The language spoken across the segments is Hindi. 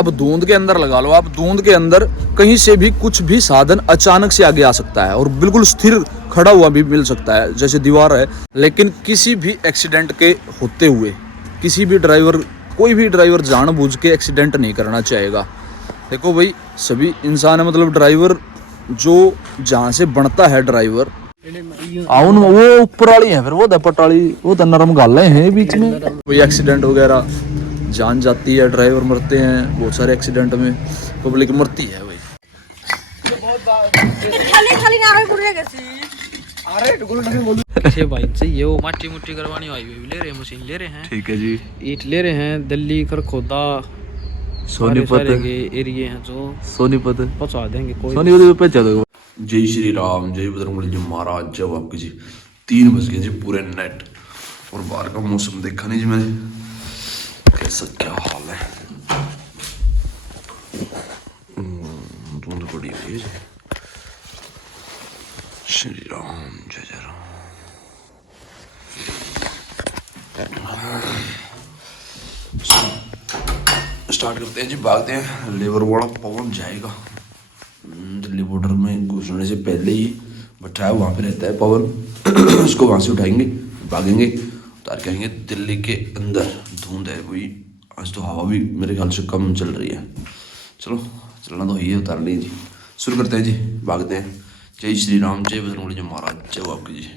अब धुंध के अंदर लगा लो, आप धुंध के अंदर कहीं से भी कुछ भी साधन अचानक से आगे आ सकता है और बिल्कुल स्थिर खड़ा हुआ भी मिल सकता है, जैसे दीवार है। लेकिन किसी भी एक्सीडेंट के होते हुए किसी भी ड्राइवर, कोई भी ड्राइवर जानबूझ के एक्सीडेंट नहीं करना चाहेगा। देखो भाई, सभी इंसान है, मतलब ड्राइवर जो जहाँ से बनता है ड्राइवर, वो ऊपर वाली है, फिर वो दपट वाली, वो तो नरम गाले हैं बीच में। कोई एक्सीडेंट वगैरह जान जाती है, ड्राइवर मरते हैं बहुत सारे एक्सीडेंट में, पब्लिक मरती है भाई। छह भाई से ये वो माटी मुट्टी करवानी आई हुई ले रहे हैं, मशीन ले रहे हैं, ठीक है जी, ईंट ले रहे हैं, दिल्ली खरखोदा सोनीपत के एरिया हैं जो सोनीपत पहुंचा देंगे, कोई सोनीपत पे पहुंचा देंगे। जय श्री राम, जय बजरंगबली जी महाराज। जब आपकी जी 3 बज गए जी पूरे नेट, और बाहर का मौसम देखा नहीं जी मैंने, कैसा क्या हाल है, धुंध पड़ी हुई है। श्री राम, जय जय राम। स्टार्ट करते हैं जी, भागते हैं। लेबर वाला पवन जाएगा दिल्ली बॉर्डर में घुसने से पहले ही बैठा है, वहाँ पे रहता है पवन। उसको वहाँ से उठाएंगे, भागेंगे, उतार के आएंगे दिल्ली के अंदर। धुंध है कोई, आज तो हवा भी मेरे ख्याल से कम चल रही है। चलो चलना तो ही है, उतार लीजिए जी, शुरू करते हैं जी, भागते हैं। जय श्री राम, जय बजरंगबली जी महाराज। जय आपकी जी।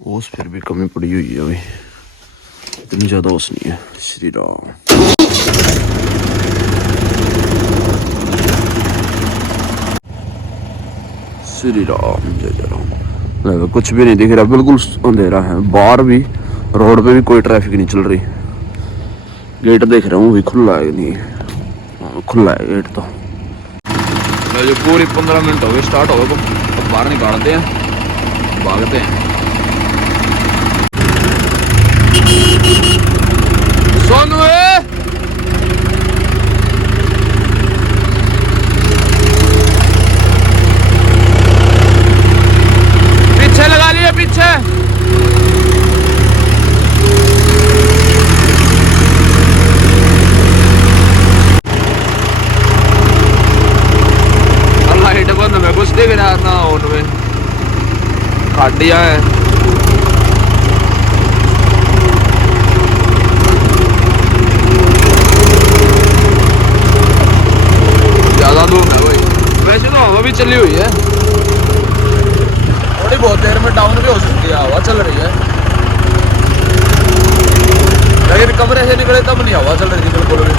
ओस फिर भी कमी पड़ी हुई है अभी, इतनी ज़्यादा ओस नहीं है। श्री राम। श्री राम, जय जय राम। कुछ भी नहीं दिख रहा, बिल्कुल अंधेरा है। बाहर भी, रोड पे भी कोई ट्रैफिक नहीं चल रही। गेट देख रहा हूँ भी खुला है, नहीं खुला है गेट तो। जो पूरी 15 मिनट हो गए स्टार्ट हो गए, तो बाहर निकालते हैं, भागते हैं। पीछे लगा लिया, पीछे। लाइट बंद में कुछ दिख रहा ना, उनमें खाटिया है। ज्यादा धूप है भाई, वैसे तो हवा भी चली हुई है, थोड़ी बहुत देर में डाउन भी हो सकती है, हवा चल रही है। लेकिन कमरे से निकले तब नहीं हवा चल रही थी बिल्कुल भी।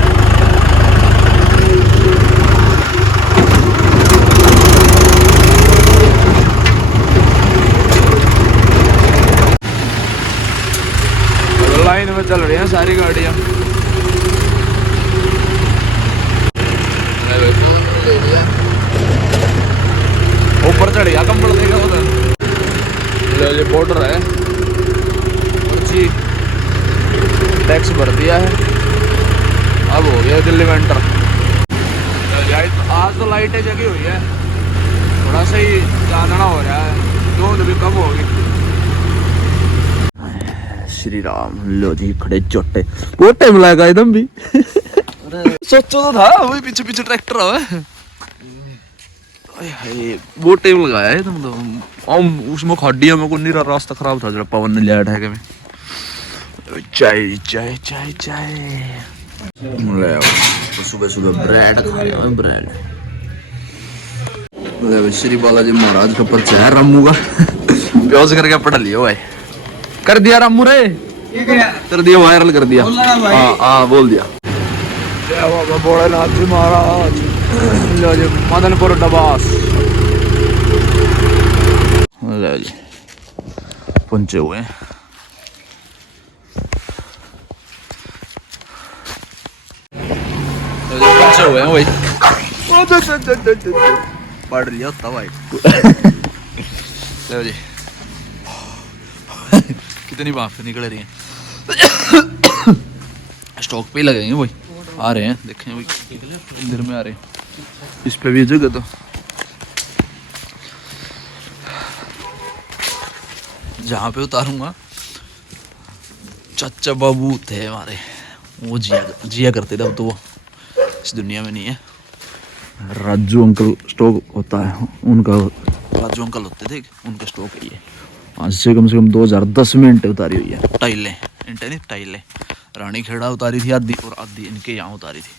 लाइन में चल रही हैं सारी गाड़ियाँ। ऊपर चढ़ गया कंबल देगा उधर। ये बॉर्डर है, पर्ची टैक्स भर दिया है, अब हो गया दिल्ली में एंटर। आज तो लाइटें जगी हुई है, थोड़ा सा ही चांदना हो रहा है, धुंध भी कम होगी। श्री राम। लो जी खड़े चोटे, बहुत टाइम लगेगा एकदम भी। सोचो तो था वही पीछे पीछे ट्रैक्टर है, बहुत टाइम लगाया है तुम तो। उसमें खाडिया में को नीरा रास्ता खराब था, जरा पवन ने लिया ठहके में। चाय चाय चाय चाय, तो सुबह सुबह ब्रेड खाया, ब्रेड। श्री बालाजी महाराज का परिचय है रामू का। प्याज करके पढ़ लियो भाई, कर दिया रामू रे, कर दिया, वायरल कर दिया। हाँ बोल दिया। जय बाबा भोलेनाथ जी महाराज। लो जी मदनपुर डबास, लो जी पहुंचे हुए हैं। पहुंचे हुए हैं भाई, पढ़ लिया था भाई। लो जी कितनी भाप निकल रही है, स्टॉक पे लगेंगे भाई, आ रहे हैं देखें भाई, इधर में आ रहे हैं, इस पे भी जगह तो। जहाँ पे उतारूंगा चाचा बाबू थे हमारे, वो जिया करते थे, अब तो वो इस दुनिया में नहीं है। राजू अंकल स्टॉक होता है उनका, राजू अंकल होते थे उनका स्टॉक है ये। आज से कम 2010 में इंटें उतारी हुई है, टाइलें, इंटें नहीं टाइलें। रानी खेड़ा उतारी थी आधी, और आधी इनके यहाँ उतारी थी।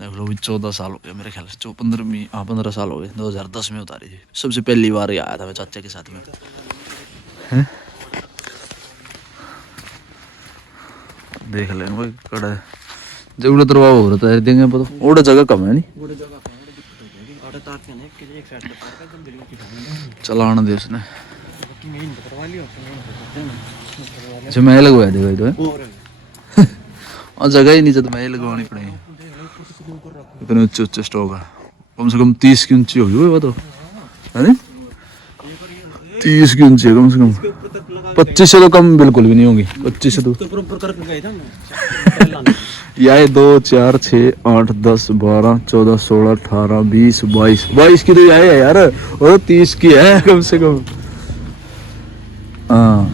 देख लो, 14 साल हो गए मेरे ख्याल से, 15 साल हो गए। 2010 में उतारी थी, सबसे पहली बार ही आया था मैं चाचा के साथ में। हैं? देख लेना भाई, कड़ा जरूरत दरवाजा हो रहा है, देंगे पता। ओड़ा जगह कम है नहीं, चलाना दे उसने। अच्छा मैं लगवाया दे भाई तो और जगह ही नीचे तो मैं लगवानी पड़ेगी। इतने ऊंचे ऊंचे स्टॉक है, कम से कम 30 की ऊंची होगी वो तो, है नहीं? 30 की ऊंची है कम से कम, 25 से तो कम बिल्कुल भी नहीं होगी। 25 से तो यह 2 4 6 8 10 12 14 16 18 20 22 की तो यह है यार, और 30 की है कम से कम। हाँ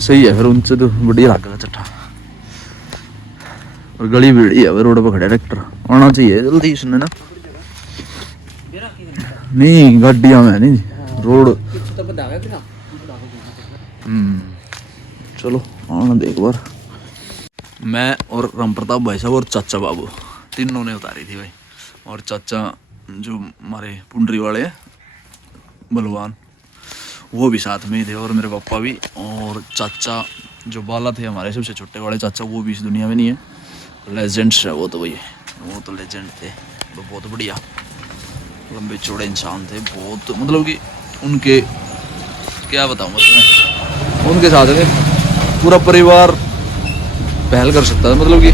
सही है फिर, उनसे तो बढ़िया लग रहा चट्टा। और गली भीड़ी है, रोड पर खड़ा ट्रैक्टर आना चाहिए जल्दी इसने ना। नहीं गाड़ियां में नहीं, रोड। चलो आना दे एक बार। मैं और राम प्रताप भाई साहब और चाचा बाबू तीनों ने उतारी थी भाई। और चाचा जो हमारे पुंडरी वाले हैं बलवान, वो भी साथ में ही थे, और मेरे पापा भी। और चाचा जो बाला थे हमारे सबसे छोटे वाले चाचा, वो भी इस दुनिया में नहीं है। लेजेंड्स है वो तो भाई, वो तो लेजेंड थे, तो बहुत बढ़िया लंबे चौड़े इंसान थे बहुत। मतलब कि उनके क्या बताऊँ मैं, उनके साथ में पूरा परिवार पहल कर सकता था। मतलब कि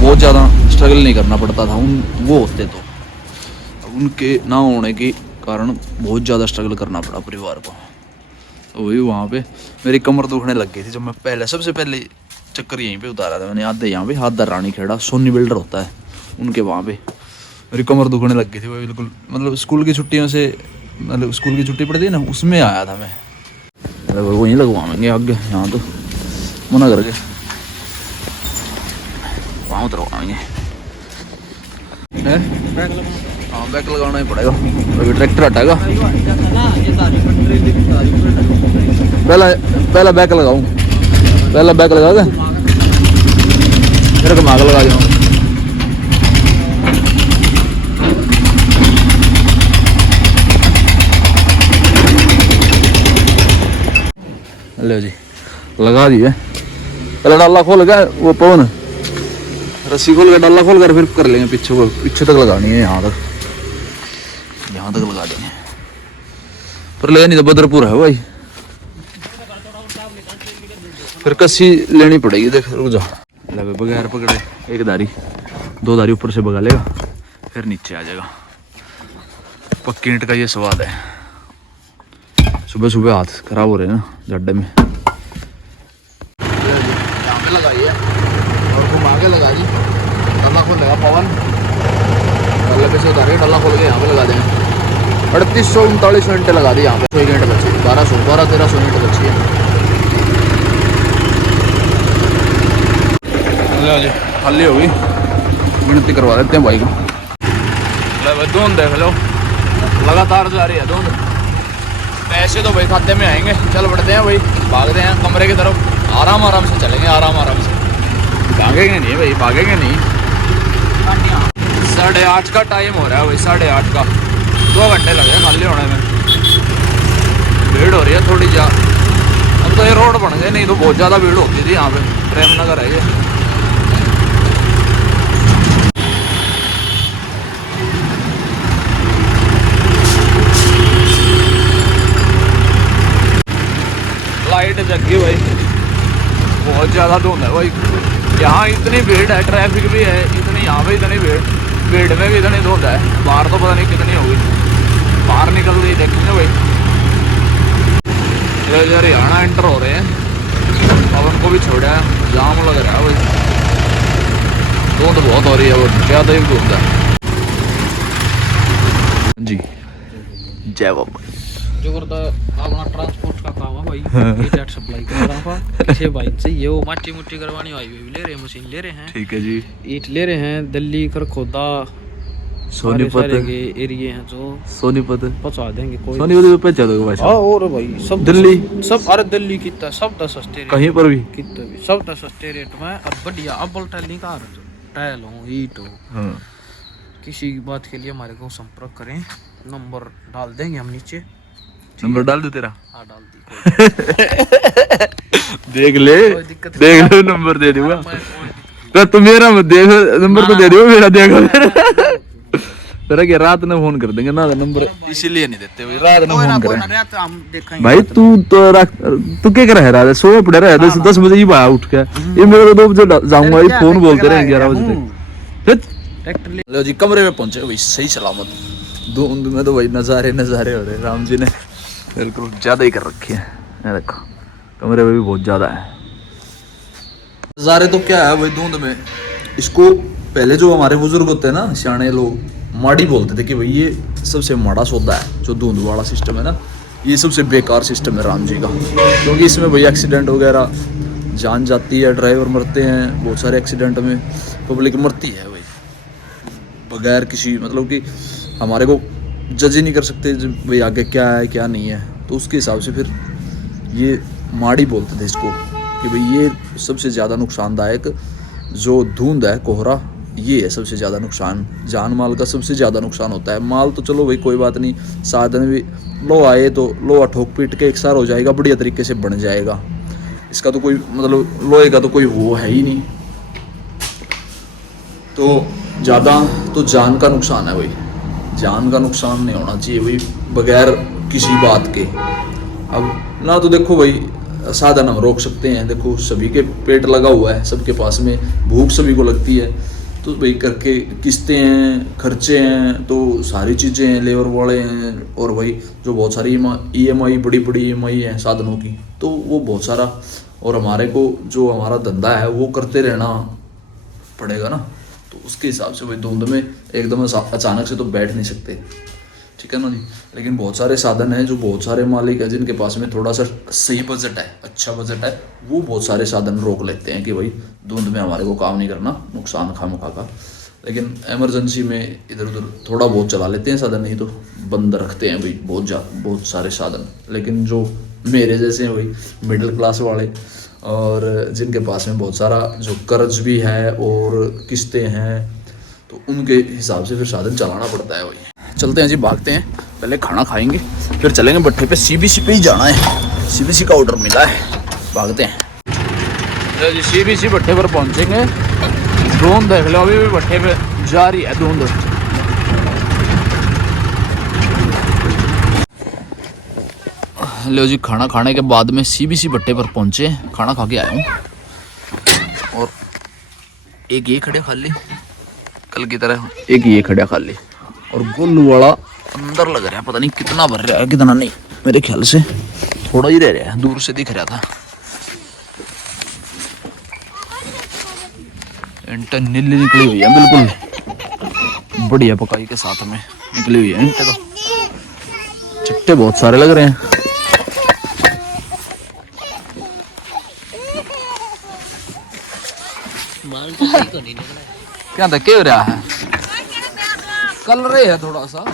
बहुत ज़्यादा स्ट्रगल नहीं करना पड़ता था वो होते तो। उनके ना होने के कारण बहुत ज़्यादा स्ट्रगल करना पड़ा परिवार को। तो वही वहाँ पे मेरी कमर दुखने लग गई थी जब मैं सबसे पहले चक्कर यहीं पे उतारा था मैंने। आधे यहाँ पे हाथ रानी खेड़ा सोनी बिल्डर होता है उनके, वहाँ पे मेरी कमर दुखने लग गई थी वो बिल्कुल। मतलब स्कूल की छुट्टियों से, मतलब स्कूल की छुट्टी पड़ी थी ना, उसमें आया था मैं। वहीं लगवाएंगे आगे, यहाँ तो मना करके वहाँ उतरवाएंगे। हाँ बैक लगाना ही पड़ेगा, अभी ट्रैक्टर हटाएगा। पहला बैक लगाऊं, पहला बैक लगा दे, फिर आगे लगा जाऊँ। लो जी लगा दिए। पहले डाला खोल गया वो पवन, रस्सी खोल के डाला खोल कर फिर कर लेंगे पीछे तक लगानी है, यहाँ तक लगा देंगे। पर ले नहीं तो बदरपुर है भाई, फिर कस्सी लेनी पड़ेगी। देख रुक जा, बगैर पकड़े एक दारी 2 दारी ऊपर से भगा लेगा, फिर नीचे आ जाएगा। पक्की ईंट का ये स्वाद है। सुबह सुबह हाथ खराब हो रहे हैं ना गड्ढे में। यहाँ पे लगाई है और घुमा के लगा दी, डल्ला खोल लगा पवन, डल्ले पे से उतार के डल्ला खोल के यहाँ पे लगा देंगे। 3839 घंटे लगा दी यहाँ पे, 1 घंटे बची, 1200-1300 ईंट बची है। खाली होगी, गिनती करवा देते हैं भाई को। धुंध देख लो लगातार जा रही है धुंध। पैसे तो भाई खाते में आएंगे, चल बढ़ते हैं भाई, भागते हैं कमरे की तरफ। आराम से चलेंगे, आराम से, भागेंगे नहीं भाई, भागेंगे नहीं। 8:30 का टाइम हो रहा है भाई, 8:30 का। 2 घंटे लगे खाली होने में। भीड़ हो रही है थोड़ी जा, अब तो ये रोड बन गए, नहीं तो बहुत ज़्यादा भीड़ होती थी यहाँ पे। प्रेम नगर है ये। लाइट जग गई भाई, बहुत ज़्यादा धुंध है भाई। यहाँ इतनी भीड़ है, ट्रैफिक भी है इतनी, यहाँ पे इतनी भीड़ में भी इतनी धुंध है। बाहर तो पता नहीं कितनी होगी, बाहर निकल गई देखेंगे भाई। ये हरियाणा एंटर हो रहे हैं, पवन को भी छोड़ा है, जाम लग रहा है भाई। धुंध बहुत हो रही है, वो ज़्यादा ही धुंध है जी। जय बाबा। जो करता अपना ट्रांसपोर्ट का काम है भाई, ईट सप्लाई कर रहा हूँ किसी भाई से। ये वो माटी मुट्टी करवानी आई हुई ले रहे हैं, मशीन ले रहे हैं। ठीक है जी। ईट ले रहे हैं, दिल्ली खरखोदा सोनीपत के एरिया हैं जो सोनीपत पहुंचा देंगे। कोई सोनीपत पे पहुंचा दोगे भाई? हाँ और भाई सब दिल्ली, सब अरे दिल्ली कितना सब दस सस्ते रेट, कहीं पर भी कितना भी सब दस सस्ते रेट में और बढ़िया। अब्बल टाइल नहीं कहा, टाइल हो ईट हो। किसी बात के लिए हमारे को संपर्क करें, नंबर डाल देंगे हम नीचे। नंबर डाल दो तेरा? हाँ डाल दी। देख ले नंबर दे दूंगा तो तुम मेरा मत देख, नंबर तो दे दो मेरा, देखो तेरा क्या रात में फोन कर देंगे ना, नंबर इसीलिए नहीं देते भाई, रात में फोन करें भाई। तू तो तू क्या कर रहा है रात सो पड़े रहा है 10 बजे ही बाहर उठ के, ये मेरे को 2 बजे जाऊंगा, ये फोन बोलते रहे 11 बजे तक। लो जी कमरे में पहुंचे भाई सही सलामत। धुंध में तो भाई नजारे नजारे हो रहे, राम जी ने बिल्कुल ज्यादा ही कर रखे हैं। देखो कमरे में भी बहुत ज्यादा है नजारे। तो क्या है भाई धुंध में, इसको पहले जो हमारे बुजुर्ग होते हैं ना, सियाने लोग माड़ी बोलते थे कि भाई ये सबसे माड़ा सौदा है, जो धुंध वाला सिस्टम है ना, ये सबसे बेकार सिस्टम है राम जी का, क्योंकि इसमें भाई एक्सीडेंट वगैरह जान जाती है, ड्राइवर मरते हैं, बहुत सारे एक्सीडेंट में पब्लिक मरती है भाई, बगैर किसी मतलब कि हमारे को जज ही नहीं कर सकते भाई आगे क्या है क्या नहीं है। तो उसके हिसाब से फिर ये माड़ी बोलते थे इसको कि भाई ये सबसे ज़्यादा नुकसानदायक जो धुंध है, कोहरा, ये है सबसे ज़्यादा नुकसान। जान माल का सबसे ज़्यादा नुकसान होता है। माल तो चलो भाई कोई बात नहीं, साधन भी लो आए तो लोहा ठोक पीट के एक सार हो जाएगा, बढ़िया तरीके से बन जाएगा। इसका तो कोई मतलब लोहे का तो कोई वो है ही नहीं। तो ज़्यादा तो जान का नुकसान है भाई, जान का नुकसान नहीं होना चाहिए भाई बगैर किसी बात के। अब ना तो देखो भाई साधन हम रोक सकते हैं, देखो सभी के पेट लगा हुआ है, सबके पास में भूख सभी को लगती है, तो भाई करके किस्तें हैं, खर्चे हैं, तो सारी चीज़ें हैं, लेबर वाले हैं, और भाई जो बहुत सारी EMI बड़ी बड़ी EMI है साधनों की, तो वो बहुत सारा, और हमारे को जो हमारा धंधा है वो करते रहना पड़ेगा ना। तो उसके हिसाब से भाई धुंध में एकदम अचानक से तो बैठ नहीं सकते, ठीक है ना जी। लेकिन बहुत सारे साधन हैं, जो बहुत सारे मालिक हैं जिनके पास में थोड़ा सा सही बजट है, अच्छा बजट है, वो बहुत सारे साधन रोक लेते हैं कि भाई धुंध में हमारे को काम नहीं करना, नुकसान खामखा का। लेकिन इमरजेंसी में इधर उधर थोड़ा बहुत चला लेते हैं साधन, नहीं तो बंद रखते हैं भाई बहुत सारे साधन। लेकिन जो मेरे जैसे हैं भाई मिडिल क्लास वाले, और जिनके पास में बहुत सारा जो कर्ज भी है और किस्तें हैं, तो उनके हिसाब से फिर साधन चलाना पड़ता है भाई। चलते हैं जी, भागते हैं, पहले खाना खाएंगे फिर चलेंगे भट्ठे पे। CBC पे ही जाना है, CBC का ऑर्डर मिला है, भागते हैं जी। CBC भट्ठे पर पहुंचेंगे। धुंध देख लो अभी भी भट्ठे पे जा रही है धुंध। लो जी खाना खाने के बाद में CBC भट्ठे पर पहुंचे, खाना खा के आया हूँ, और एक ये खड़े खाली कल की तरह, एक ये खड़ा खाली, और गोलू वाला अंदर लग रहा है, पता नहीं कितना भर रहा है कितना नहीं, मेरे ख्याल से थोड़ा ही रह रहा है, दूर से दिख रहा था। इंटें नीली निकली हुई है, बिल्कुल बढ़िया पकाई के साथ में निकली हुई है इंटें, तो चट्टे बहुत सारे लग रहे हैं। क्या था क्या हो रहा है, कल रहे है थोड़ा सा।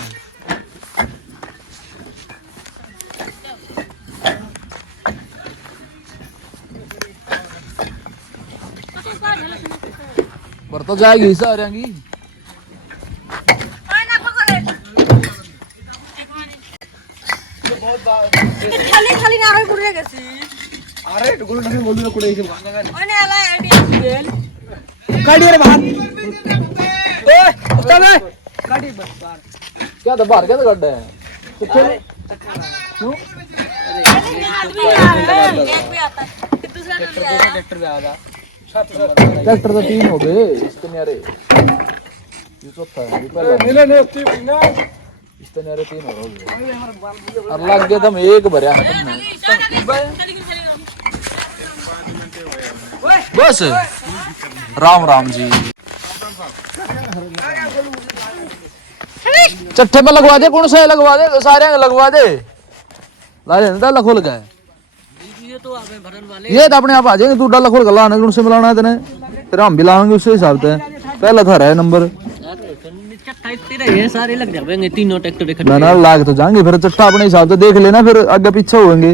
पर तो जाएगी इसा आ जाएंगी। खाली खाली ना होई कुड़े गेसी। अरे टुकुल नहीं बोलू ना कुड़े से भागा गए। ओने आला एडी गाड़ी रे बाहर। ओए उस्ताद गाड़ी बाहर। क्या तो बाहर क्या तो गड्ढा है? क्यों? ट्रैक्टर पे आता। ट्रैक्टर तो 3 हो गए इसके न्यारे। ये चौथा है, ये पहला। मिले नहीं उसकी ना। इसके न्यारे 3 हो गए। और लग गया तुम एक भरया है तुमने। बस राम राम जी। चट्टे में लगवा दे, कौन सा लगवा दे, सारे लगवा दे। ला लेना डाला खोल का है ये तो आप भरन वाले ये तो अपने आप आ जाएंगे तू डाला खोल कर लाने उनसे मिलाना है तेने तेरा हम भी लाएंगे उससे हिसाब से पहला था रहा नंबर ये सारे लग जाएंगे तीनों ट्रैक्टर इकट्ठे ना ना लाग तो जाएंगे फिर चट्टा अपने हिसाब से देख लेना फिर आगे पीछे होंगे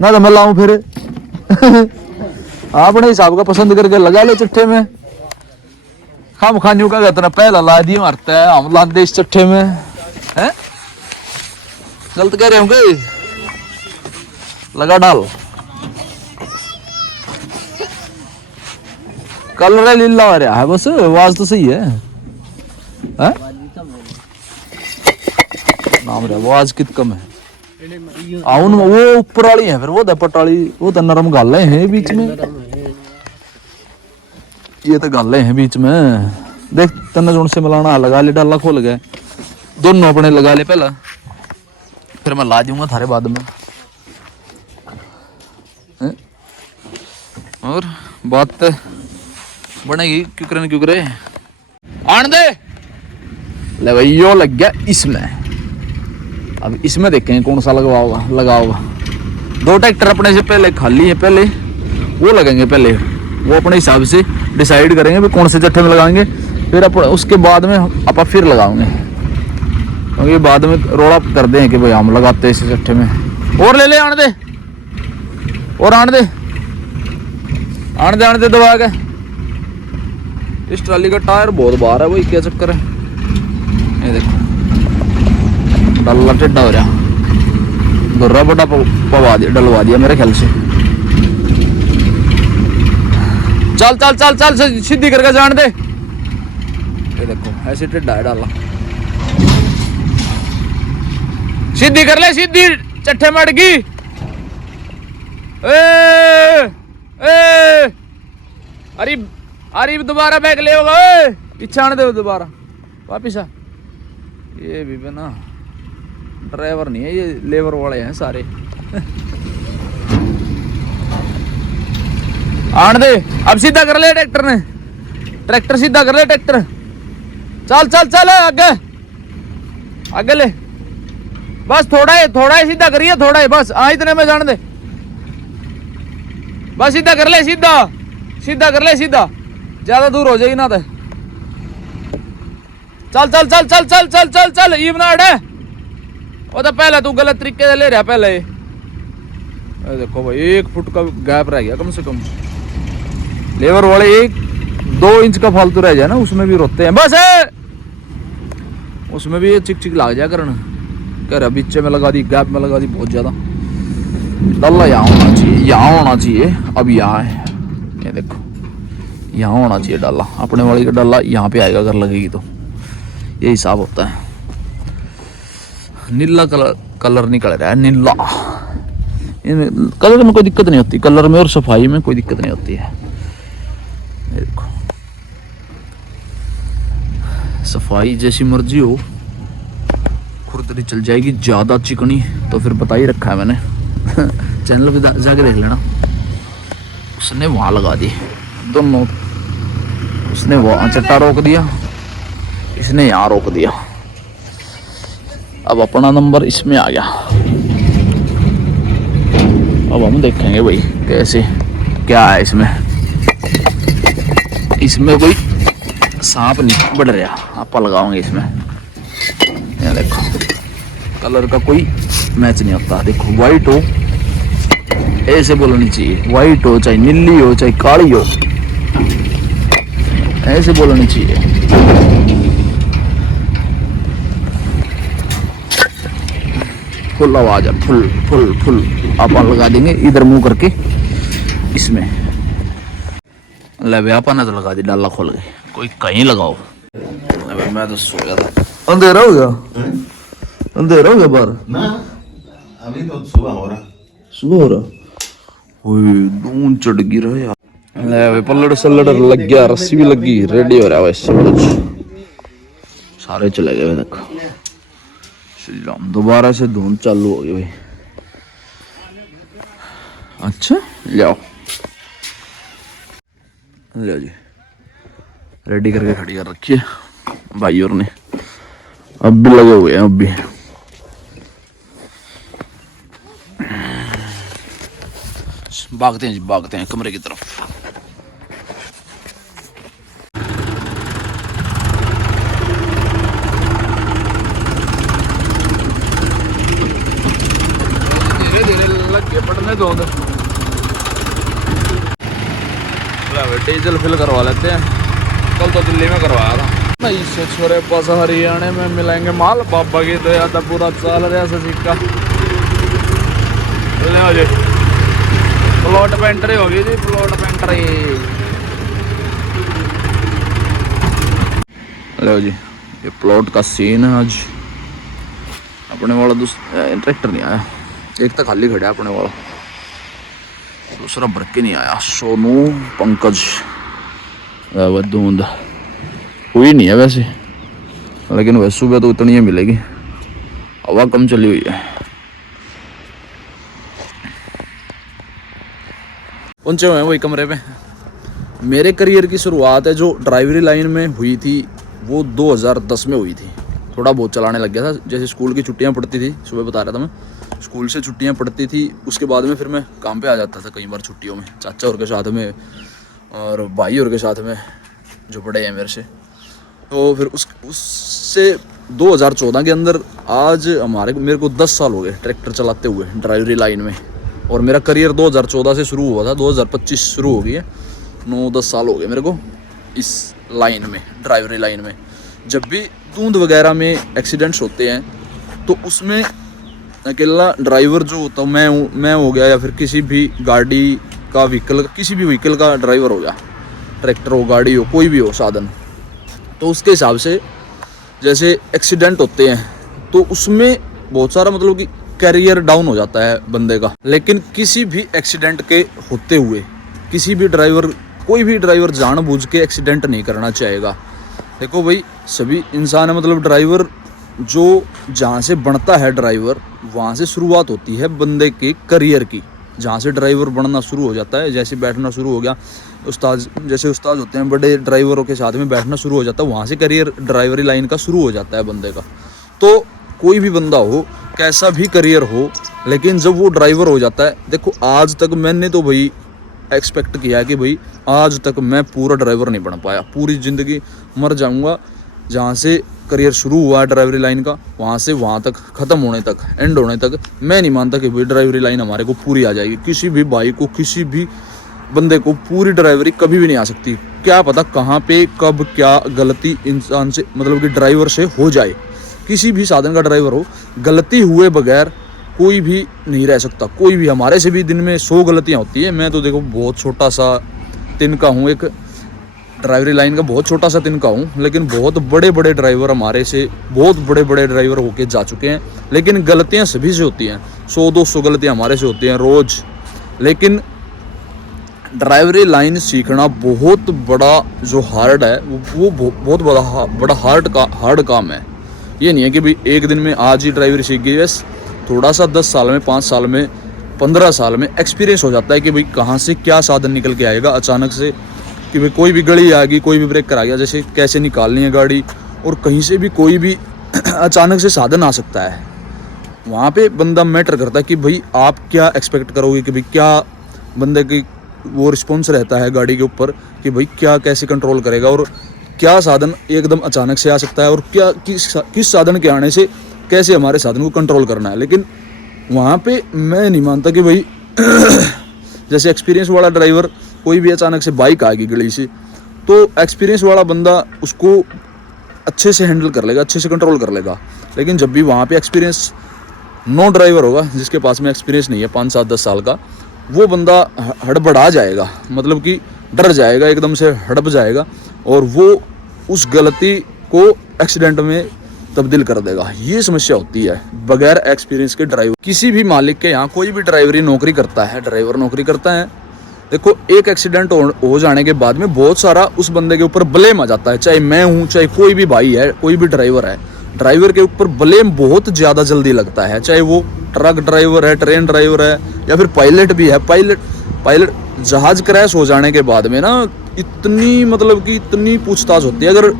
ना तो मैं लाऊं फिर अपने हिसाब का पसंद करके लगा ले चिट्ठे में हम खानियों का कहते पहला ला दिए मारता है हम लाते इस चिट्ठे में है गलत कह रहे होंगे लगा डाल कलर लीला हो रहा है बस आवाज तो सही है हैं? नाम रे आवाज कित कम है आउन वो ऊपर वाली है फिर वो दपट वाली वो तो नरम गाले हैं बीच में ये तो गाले हैं बीच में देख तन्ने जोन से मिलाना लगा ले डाला खोल गए दोनों अपने लगा ले पहला फिर मैं ला दूंगा थारे बाद में है? और बात बनेगी क्यों करे आन दे ले भाई यो लग गया इसमें अब इसमें देखेंगे कौन सा लगाओगा दो ट्रैक्टर अपने से पहले खाली है पहले वो लगेंगे पहले वो अपने हिसाब से डिसाइड करेंगे भी कौन से चट्टे में लगाएंगे फिर उसके बाद में आप फिर लगाओगे क्योंकि बाद में रोड़ा कर दें कि भाई हम लगाते हैं इस चट्टे में और ले ले आने दे और आने दे दबा के इस ट्राली का टायर बहुत बाहर है भाई क्या चक्कर है ये देखो डल्ला टेढ़ा हो रहा दुर्रा बड़ा पवा दिया डलवा दिया मेरे ख्याल से चल चल चल चल सीधी करके जान दे ये देखो ऐसे टेढ़ा है डाला सीधी कर ले सीधी चट्टे मटकी अरे अरे दोबारा बैग ले होगा पीछे आने दे दोबारा वापिस आ ये भी ना ड्राइवर नहीं है ये लेबर वाले हैं सारे आने दे अब सीधा कर ले ट्रैक्टर सीधा कर ले ट्रैक्टर चल चल चल आगे आगे ले बस थोड़ा ही सीधा करिए थोड़ा ही बस इतने में जान दे बस सीधा कर ले सीधा कर ले सीधा ज्यादा दूर हो जाएगी ना तो चल चल चल चल चल चल चल चल इवनाट है वो तो पहले तू गलत तरीके से ले रहा पहले देखो भाई 1 फुट का गैप रह गया कम से कम लेबर वाले 1-2 इंच का फालतू रह जाए ना उसमें भी रोते हैं बस है उसमें भी चिक चिक लग जाए करना कह रहा बीच में लगा दी गैप में लगा दी बहुत ज्यादा डल्ला यहाँ होना चाहिए अब यहाँ है ये देखो यहाँ होना चाहिए डाला अपने वाली का डाला यहाँ पे आएगा अगर लगेगी तो ये हिसाब होता है नीला कलर निकल रहा है नीला कलर में कोई दिक्कत नहीं होती कलर में और सफाई में कोई दिक्कत नहीं होती है ये देखो सफाई जैसी मर्जी हो खुरदरी चल जाएगी ज्यादा चिकनी तो फिर बता ही रखा है मैंने चैनल पे जाके देख लेना उसने वहां लगा दी दोनों उसने वहां चट्टा रोक दिया इसने यहाँ रोक दिया अब अपना नंबर इसमें आ गया अब हम देखेंगे भाई कैसे क्या है इसमें कोई सांप नहीं बढ़ रहा आप लगाओगे इसमें ये देखो कलर का कोई मैच नहीं होता देखो वाइट हो ऐसे बोलनी चाहिए वाइट हो चाहे नीली हो चाहे काली हो ऐसे बोलनी चाहिए फुल आवाज है फुल फुल फुल आप लगा देंगे इधर मुंह करके इसमें ले आपा ना तो लगा दी डाला खोल गए कोई कहीं लगाओ मैं तो सो गया था अंधेरा हो गया बाहर ना अभी तो सुबह हो रहा ओए दून चढ़ गिरा यार ले भाई पल्लड़ सल्लड़ लग गया रस्सी भी लगी रेडी हो रहा है वैसे सारे चले गए देखो दोबारा से धुंध चालू हो गई भाई अच्छा ले जी रेडी करके खड़ी कर रखी है भाई और ने अब भी लगे हुए हैं अब भी भागते हैं जी, भागते हैं कमरे की तरफ। धीरे धीरे लग के पड़ने दो। डीजल फिल करवा लेते हैं, कल तो दिल्ली में करवाया था। नहीं से छोरे बस हरियाणा में मिलेंगे माल, बाबा की तो याद पूरा चाल रहा है सिक्का। ले जी प्लॉट पे एंट्री होगी जी, प्लॉट पे एंट्री। लो जी ये प्लॉट का सीन है। आज अपने वाला ट्रैक्टर नहीं आया, एक तो खाली खड़ा है अपने वाला, दूसरा भर के नहीं आया। सोनू पंकज धुंध हुई नहीं है वैसे, लेकिन वैसे सुबह तो उतनी ही मिलेगी, हवा कम चली हुई है। पहुंचे हुए हैं वही कमरे पे। मेरे करियर की शुरुआत है जो ड्राइवरी लाइन में हुई थी वो 2010 में हुई थी। थोड़ा बहुत चलाने लग गया था, जैसे स्कूल की छुट्टियां पड़ती थी, सुबह बता रहा था मैं, स्कूल से छुट्टियां पड़ती थी, उसके बाद में फिर मैं काम पे आ जाता था कई बार छुट्टियों में, चाचा और के साथ में और भाई और के साथ में जो बड़े हैं मेरे से। तो फिर उससे 2014 के अंदर आज मेरे को 10 साल हो गए ट्रैक्टर चलाते हुए ड्राइवरी लाइन में। और मेरा करियर 2014 से शुरू हुआ था, 2025 शुरू हो गई है, 9-10 साल हो गए मेरे को इस लाइन में, ड्राइवरी लाइन में। जब भी धुंध वगैरह में एक्सीडेंट्स होते हैं तो उसमें अकेला ड्राइवर जो होता हूँ मैं हो गया, या फिर किसी भी गाड़ी का व्हीकल, किसी भी व्हीकल का ड्राइवर हो गया, ट्रैक्टर हो, गाड़ी हो, कोई भी हो साधन, तो उसके हिसाब से जैसे एक्सीडेंट होते हैं तो उसमें बहुत सारा मतलब कि करियर डाउन हो जाता है बंदे का। लेकिन किसी भी एक्सीडेंट के होते हुए किसी भी ड्राइवर, कोई भी ड्राइवर जानबूझ के एक्सीडेंट नहीं करना चाहेगा। देखो भाई सभी इंसान है, मतलब ड्राइवर जो जहाँ से बनता है ड्राइवर, वहाँ से शुरुआत होती है बंदे के करियर की। जहाँ से ड्राइवर बनना शुरू हो जाता है, जैसे बैठना शुरू हो गया, उस्ताद जैसे उस्ताद होते हैं बड़े ड्राइवरों के साथ में बैठना शुरू हो जाता है, वहाँ से करियर ड्राइवरी लाइन का शुरू हो जाता है बंदे का। तो कोई भी बंदा हो, कैसा भी करियर हो, लेकिन जब वो ड्राइवर हो जाता है, देखो आज तक मैंने तो भाई एक्सपेक्ट किया कि भाई आज तक मैं पूरा ड्राइवर नहीं बन पाया, पूरी ज़िंदगी मर जाऊँगा। जहाँ से करियर शुरू हुआ है ड्राइवरी लाइन का, वहाँ से वहाँ तक ख़त्म होने तक, एंड होने तक, मैं नहीं मानता कि भाई ड्राइवरी लाइन हमारे को पूरी आ जाएगी। किसी भी भाई को, किसी भी बंदे को पूरी ड्राइवरी कभी भी नहीं आ सकती। क्या पता कहाँ पे कब क्या गलती इंसान से, मतलब कि ड्राइवर से हो जाए। किसी भी साधन का ड्राइवर हो, गलती हुए बगैर कोई भी नहीं रह सकता। कोई भी, हमारे से भी दिन में 100 गलतियाँ होती है। मैं तो देखो बहुत छोटा सा तिनका हूँ, एक ड्राइवरी लाइन का बहुत छोटा सा तिनका हूँ, लेकिन बहुत बड़े बड़े ड्राइवर हमारे से, बहुत बड़े बड़े ड्राइवर होके जा चुके हैं। लेकिन गलतियाँ सभी से होती हैं, 100-200 गलतियाँ हमारे से होती हैं रोज़। लेकिन ड्राइवरी लाइन सीखना बहुत बड़ा जो हार्ड है, वो बहुत बड़ा हार्ड काम है। ये नहीं है कि भाई एक दिन में आज ही ड्राइवरी सीख गई, बस थोड़ा सा 10 साल में, 5 साल में, 15 साल में एक्सपीरियंस हो जाता है कि भाई कहाँ से क्या साधन निकल के आएगा अचानक से, कि भाई कोई भी गली आ गई, कोई भी ब्रेकर आ गया, जैसे कैसे निकालनी है गाड़ी, और कहीं से भी कोई भी अचानक से साधन आ सकता है। वहाँ पे बंदा मैटर करता है कि भाई आप क्या एक्सपेक्ट करोगे, कि भाई क्या बंदे की वो रिस्पॉन्स रहता है गाड़ी के ऊपर, कि भाई क्या कैसे कंट्रोल करेगा, और क्या साधन एकदम अचानक से आ सकता है, और क्या किस साधन के आने से कैसे हमारे साधन को कंट्रोल करना है। लेकिन वहाँ पे मैं नहीं मानता कि भाई जैसे एक्सपीरियंस वाला ड्राइवर, कोई भी अचानक से बाइक आ गई गली से, तो एक्सपीरियंस वाला बंदा उसको अच्छे से हैंडल कर लेगा, अच्छे से कंट्रोल कर लेगा। लेकिन जब भी वहाँ पे एक्सपीरियंस नो ड्राइवर होगा, जिसके पास में एक्सपीरियंस नहीं है 5, 7, 10 साल का, वो बंदा हड़बड़ा जाएगा, मतलब कि डर जाएगा, एकदम से हड़प जाएगा, और वो उस गलती को एक्सीडेंट में तब्दील कर देगा। ये समस्या होती है बगैर एक्सपीरियंस के ड्राइवर। किसी भी मालिक के यहाँ कोई भी ड्राइवरी नौकरी करता है, ड्राइवर नौकरी करता है, देखो एक एक्सीडेंट हो जाने के बाद में बहुत सारा उस बंदे के ऊपर ब्लेम आ जाता है। चाहे मैं हूँ, चाहे कोई भी भाई है, कोई भी ड्राइवर है, ड्राइवर के ऊपर ब्लेम बहुत ज़्यादा जल्दी लगता है। चाहे वो ट्रक ड्राइवर है, ट्रेन ड्राइवर है, या फिर पायलट भी है। पायलट जहाज़ क्रैश हो जाने के बाद में ना इतनी, मतलब कि इतनी पूछताछ होती है। अगर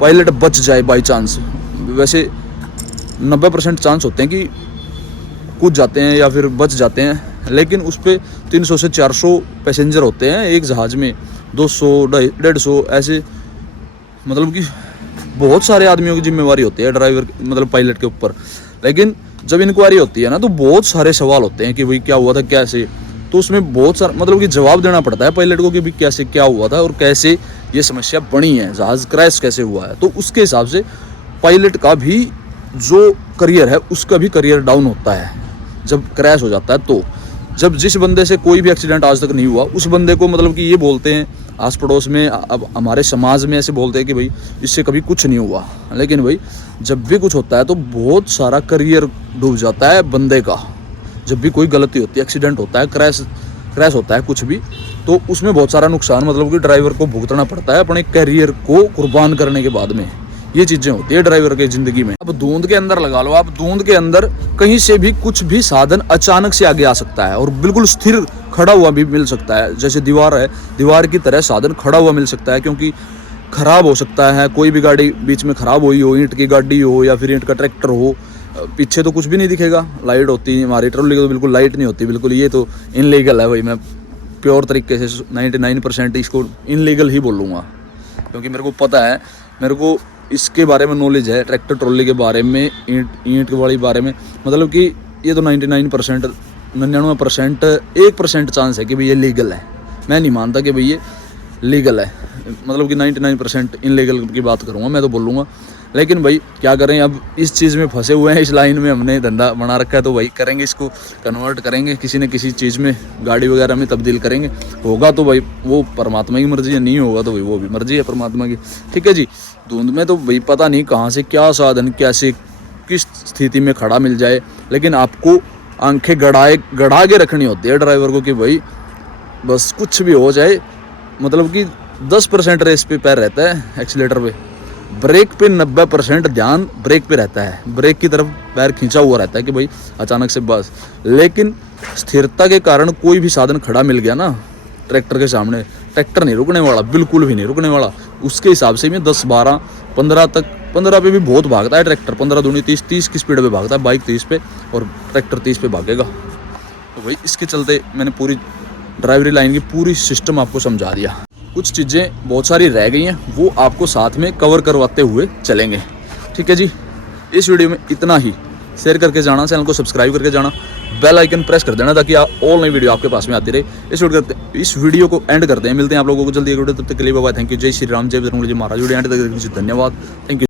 पायलट बच जाए बाई चांस, वैसे 90% चांस होते हैं कि कूद जाते हैं या फिर बच जाते हैं, लेकिन उस पर 300 से 400 पैसेंजर होते हैं एक जहाज़ में, 200 150 ऐसे, मतलब कि बहुत सारे आदमियों की जिम्मेवारी होती है ड्राइवर मतलब पायलट के ऊपर। लेकिन जब इंक्वायरी होती है ना तो बहुत सारे सवाल होते हैं कि भाई क्या हुआ था कैसे, तो उसमें बहुत सारा मतलब कि जवाब देना पड़ता है पायलट को कि भाई कैसे क्या हुआ था और कैसे ये समस्या बनी है, जहाज़ क्रैश कैसे हुआ है। तो उसके हिसाब से पायलट का भी जो करियर है उसका भी करियर डाउन होता है जब क्रैश हो जाता है। तो जब जिस बंदे से कोई भी एक्सीडेंट आज तक नहीं हुआ उस बंदे को मतलब कि ये बोलते हैं आस पड़ोस में, अब हमारे समाज में ऐसे बोलते हैं कि भाई इससे कभी कुछ नहीं हुआ। लेकिन भाई जब भी कुछ होता है तो बहुत सारा करियर डूब जाता है बंदे का। जब भी कोई गलती होती है, एक्सीडेंट होता है, क्रैश होता है कुछ भी, तो उसमें बहुत सारा नुकसान मतलब कि ड्राइवर को भुगतना पड़ता है अपने करियर को कुर्बान करने के बाद में। ये चीज़ें होती है ड्राइवर के ज़िंदगी में। अब धुंध के अंदर लगा लो आप, धुंध के अंदर कहीं से भी कुछ भी साधन अचानक से आगे आ सकता है और बिल्कुल स्थिर खड़ा हुआ भी मिल सकता है। जैसे दीवार है, दीवार की तरह साधन खड़ा हुआ मिल सकता है, क्योंकि खराब हो सकता है। कोई भी गाड़ी बीच में खराब हुई हो, ईंट की गाड़ी हो या फिर ईंट का ट्रैक्टर हो, पीछे तो कुछ भी नहीं दिखेगा। लाइट होती है हमारी ट्रॉली की तो बिल्कुल लाइट नहीं होती, बिल्कुल ये तो इनलीगल है भाई। मैं प्योर तरीके से 99% इसको इनलीगल ही बोलूँगा, क्योंकि मेरे को पता है, मेरे को इसके बारे में नॉलेज है, ट्रैक्टर ट्रॉली के बारे में, ईंट वाली बारे में। मतलब कि ये तो 99% 1% चांस है कि भाई ये लीगल है। मैं नहीं मानता कि भाई ये लीगल है, मतलब कि 99% इनलीगल की बात करूँगा मैं तो बोलूँगा। लेकिन भाई क्या करें, अब इस चीज़ में फंसे हुए हैं, इस लाइन में हमने धंधा बना रखा है, तो भाई करेंगे, इसको कन्वर्ट करेंगे किसी न किसी चीज़ में, गाड़ी वगैरह में तब्दील करेंगे। होगा तो भाई वो परमात्मा की मर्जी है, नहीं होगा तो भाई वो भी मर्जी है परमात्मा की। ठीक है जी। धुंध में तो भाई पता नहीं कहाँ से क्या साधन कैसे किस स्थिति में खड़ा मिल जाए, लेकिन आपको आंखें गड़ा के रखनी होती है ड्राइवर को कि भाई बस कुछ भी हो जाए, मतलब कि 10% रेस पे पैर रहता है एक्सीलेटर पे, ब्रेक पे 90% ध्यान ब्रेक पे रहता है, ब्रेक की तरफ पैर खींचा हुआ रहता है कि भाई अचानक से बस। लेकिन स्थिरता के कारण कोई भी साधन खड़ा मिल गया ना ट्रैक्टर के सामने, ट्रैक्टर नहीं रुकने वाला, बिल्कुल भी नहीं रुकने वाला। उसके हिसाब से में 10, 12, 15 तक, 15 पे भी बहुत भागता है ट्रैक्टर, 15 दूनी 30 की स्पीड पे भागता है, बाइक 30 पे और ट्रैक्टर 30 पे भागेगा। तो भाई इसके चलते मैंने पूरी ड्राइवरी लाइन की पूरी सिस्टम आपको समझा दिया। कुछ चीज़ें बहुत सारी रह गई हैं, वो आपको साथ में कवर करवाते हुए चलेंगे। ठीक है जी। इस वीडियो में इतना ही। शेयर करके जाना, चैनल को सब्सक्राइब करके जाना, बेल आइकन प्रेस कर देना ताकि ऑल नई वीडियो आपके पास में आती रहे। इस वीडियो को एंड करते हैं, मिलते हैं आप लोगों को जल्दी। तब तक के लिए बाय, थैंक यू, जय श्री राम, जय बजरंगबली, जय महाराज। वीडियो एंड तक धन्यवाद, थैंक यू।